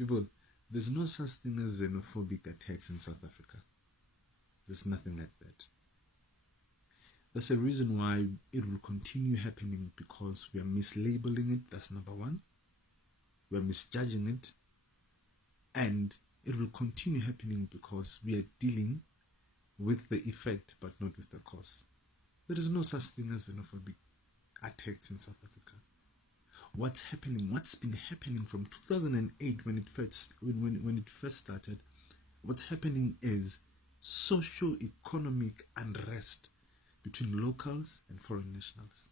People, there's no such thing as xenophobic attacks in South Africa. There's nothing like that. That's the reason why it will continue happening, because we are mislabeling it. That's number one. We are misjudging it. And it will continue happening because we are dealing with the effect but not with the cause. There is no such thing as xenophobic attacks in South Africa. What's happening, what's been happening from 2008 when it first started, what's happening is socio-economic unrest between locals and foreign nationals.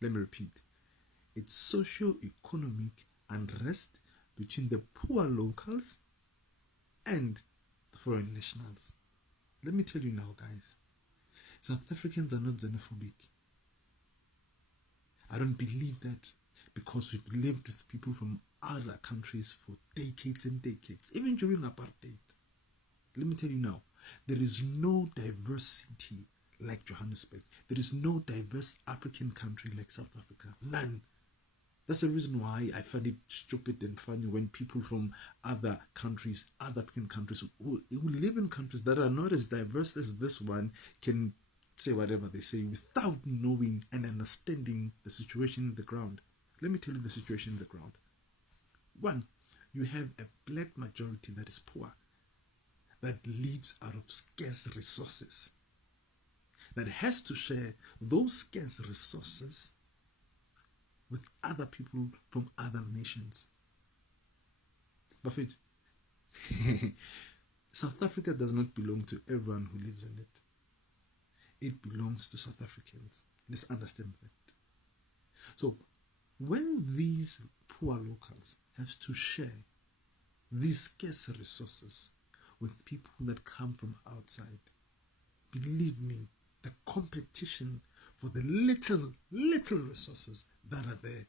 Let me repeat. It's socio-economic unrest between the poor locals and the foreign nationals. Let me tell you now, guys. South Africans are not xenophobic. I don't believe that, because we've lived with people from other countries for decades and decades, even during apartheid. Let me tell you now, there is no diversity like Johannesburg. There is no diverse African country like South Africa. None. That's the reason why I find it stupid and funny when people from other countries, other African countries, who live in countries that are not as diverse as this one, can say whatever they say without knowing and understanding the situation in the ground. Let me tell you the situation in the ground. One, you have a black majority that is poor, that lives out of scarce resources, that has to share those scarce resources with other people from other nations. Buffett, South Africa does not belong to everyone who lives in it. It belongs to South Africans. Let's understand that. So, when these poor locals have to share these scarce resources with people that come from outside, believe me, the competition for the little resources that are there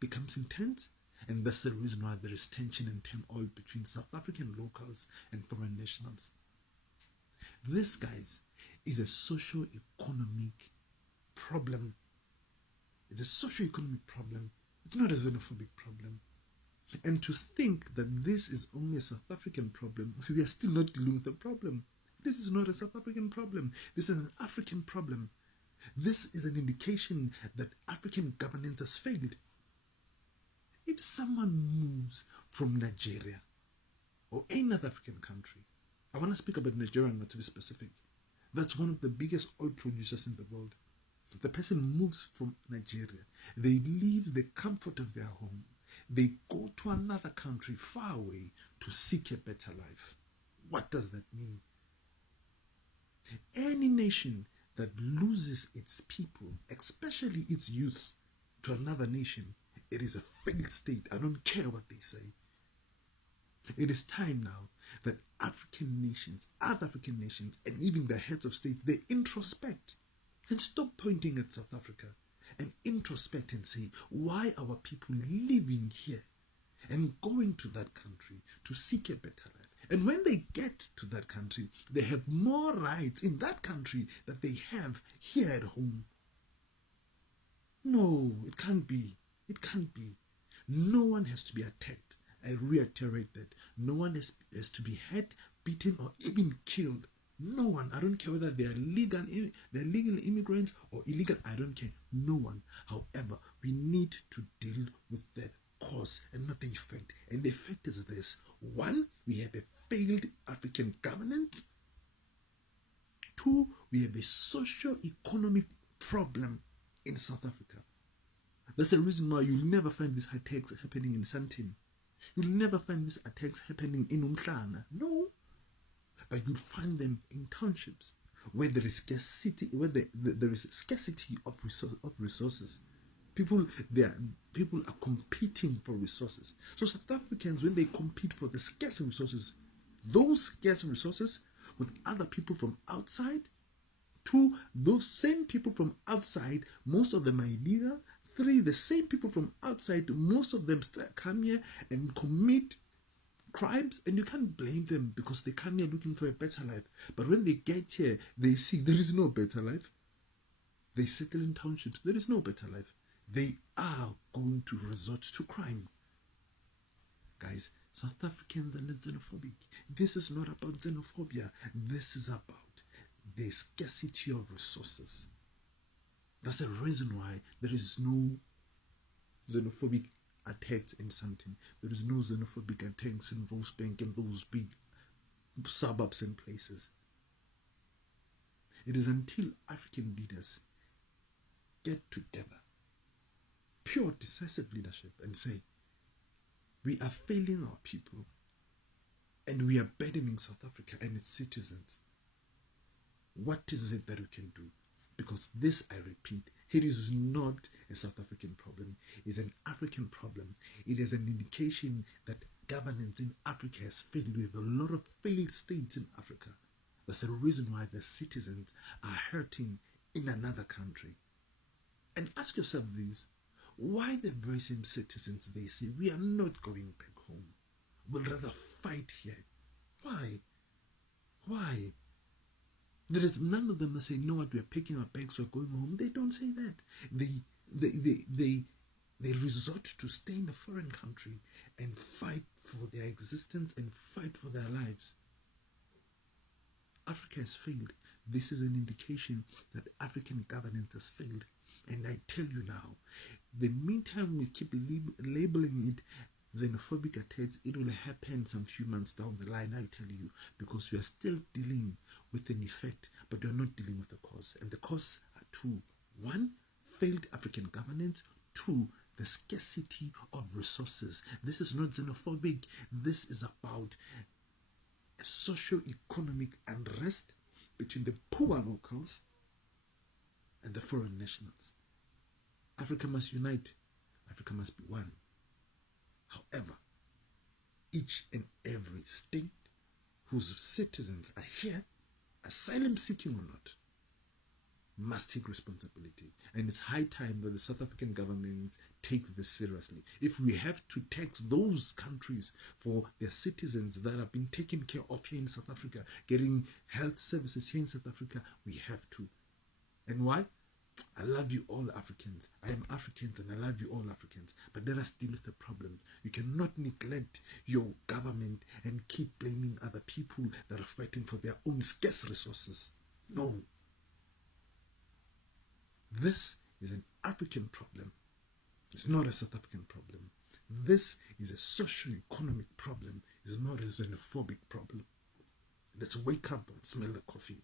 becomes intense, and that's the reason why there is tension and turmoil between South African locals and foreign nationals. This, guys, is a socio-economic problem. It's a socio-economic problem. It's not a xenophobic problem. And to think that this is only a South African problem, we are still not dealing with the problem. This is not a South African problem. This is an African problem. This is an indication that African governance has failed. If someone moves from Nigeria or any other African country, I want to speak about Nigeria, not to be specific. That's one of the biggest oil producers in the world. The person moves from Nigeria. They leave the comfort of their home. They go to another country far away to seek a better life. What does that mean? Any nation that loses its people, especially its youth, to another nation, it is a failed state. I don't care what they say. It is time now that African nations, other African nations, and even the heads of state, they introspect and stop pointing at South Africa and introspect and say, why are our people living here and going to that country to seek a better life? And when they get to that country, they have more rights in that country that they have here at home. No, it can't be. It can't be. No one has to be attacked. I reiterate that. No one has to be hurt, beaten, or even killed. No one. I don't care whether they are legal immigrants or illegal. I don't care. No one. However, we need to deal with the cause and not the effect. And the effect is this. One, we have a failed African governance. Two, we have a socio-economic problem in South Africa. That's the reason why you'll never find these attacks happening in Sandton. You'll never find these attacks happening in Umhlanga. No. But you'll find them in townships where there is scarcity, there is scarcity of resources. People are competing for resources. So South Africans, when they compete for the scarce resources, those scarce resources with other people from outside, two, those same people from outside, most of them are illegal. Three, the same people from outside, most of them come here and commit crimes, and you can't blame them because they come here looking for a better life. But when they get here, they see there is no better life. They settle in townships. There is no better life. They are going to resort to crime. guys, South Africans are not xenophobic. This is not about xenophobia. This is about the scarcity of resources. That's the reason why there is no xenophobic attacks in Sandton. There is no xenophobic attacks in Rosebank and those big suburbs and places. It is until African leaders get together, pure decisive leadership, and say, we are failing our people and we are burdening South Africa and its citizens. What is it that we can do? Because this, I repeat, it is not a South African problem. It's an African problem. It is an indication that governance in Africa has failed. We have a lot of failed states in Africa. That's the reason why the citizens are hurting in another country. And ask yourself this, why the very same citizens, they say, we are not going back home. We'll rather fight here. Why? Why? There is none of them that say, you know what, we're picking our bags, we're going home. They don't say that. They resort to stay in a foreign country and fight for their existence and fight for their lives. Africa has failed. This is an indication that African governance has failed. And I tell you now, the meantime we keep labeling it xenophobic attacks, it will happen some few months down the line, I tell you, because we are still dealing with an effect, but we are not dealing with the cause. And the cause are two. One, failed African governance. Two, the scarcity of resources. This is not xenophobic. This is about a socio-economic unrest between the poor locals and the foreign nationals. Africa must unite. Africa must be one. However, each and every state whose citizens are here, asylum seeking or not, must take responsibility. And it's high time that the South African government takes this seriously. If we have to tax those countries for their citizens that have been taken care of here in South Africa, getting health services here in South Africa, we have to. And why? I love you all Africans. I am Africans and I love you all Africans. But let us deal with the problem. You cannot neglect your government and keep blaming other people that are fighting for their own scarce resources. No. This is an African problem. It's not a South African problem. This is a socio-economic problem. It's not a xenophobic problem. Let's wake up and smell the coffee.